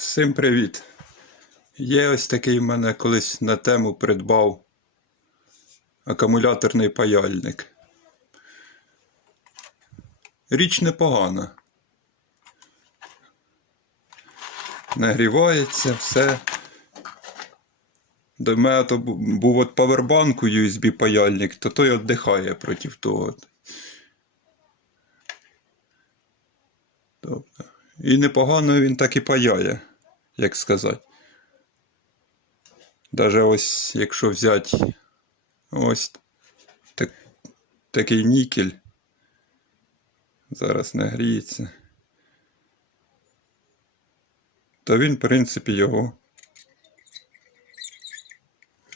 Всім привіт! Є ось такий в мене колись на тему придбав акумуляторний паяльник. Річ непогана. Нагрівається все. До мене то був от павербанку USB паяльник, то той віддихає проти того. Тобто. І непогано він так і паяє, як сказати. Даже ось, якщо взяти ось так, такий нікель, зараз нагріється, то він, в принципі, його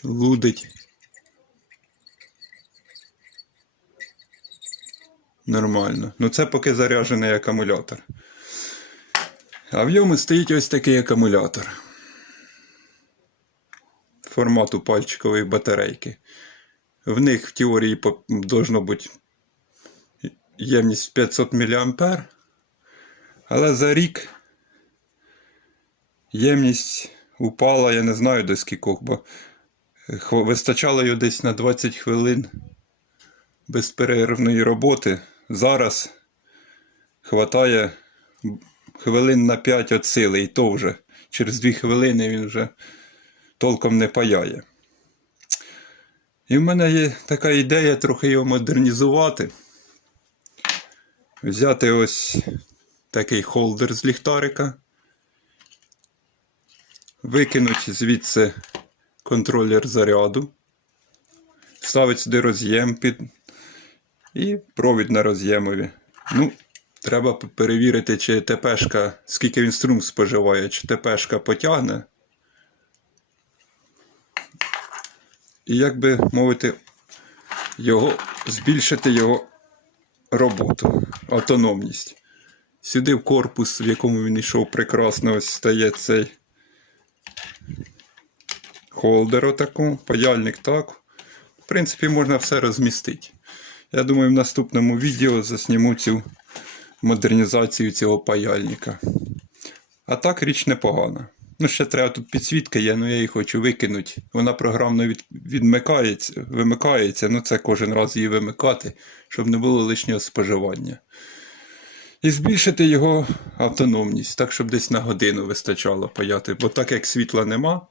лудить. Нормально. Ну це поки заряджений акумулятор. А в ньому стоїть ось такий акумулятор. Формату пальчикової батарейки. В них в теорії должно бути ємність 500 мА. Але за рік ємність упала, я не знаю до скількох, бо вистачало її десь на 20 хвилин безперервної роботи. Зараз хватає хвилин на 5 від сили, і то вже через 2 хвилини він вже толком не паяє. І в мене є така ідея трохи його модернізувати. Взяти ось такий холдер з ліхтарика, викинути звідси контролер заряду, ставити сюди роз'єм під і провід на роз'ємові. Ну, Треба перевірити, чи ТПшка, скільки він струм споживає, чи ТПшка потягне. І як би мовити, його, збільшити його роботу, автономність. Сюди в корпус, в якому він йшов прекрасно, ось стає цей холдер отаку, паяльник так. В принципі, можна все розмістити. Я думаю, в наступному відео засніму цю модернізацію цього паяльника. А так річ непогана. Ну, ще треба тут підсвітка є, ну я її хочу викинути. Вона програмно від, відмикається, вимикається, ну це кожен раз її вимикати, щоб не було лишнього споживання. І збільшити його автономність, так, щоб десь на годину вистачало паяти. Бо так як світла нема,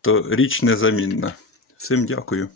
то річ незамінна. Всім дякую.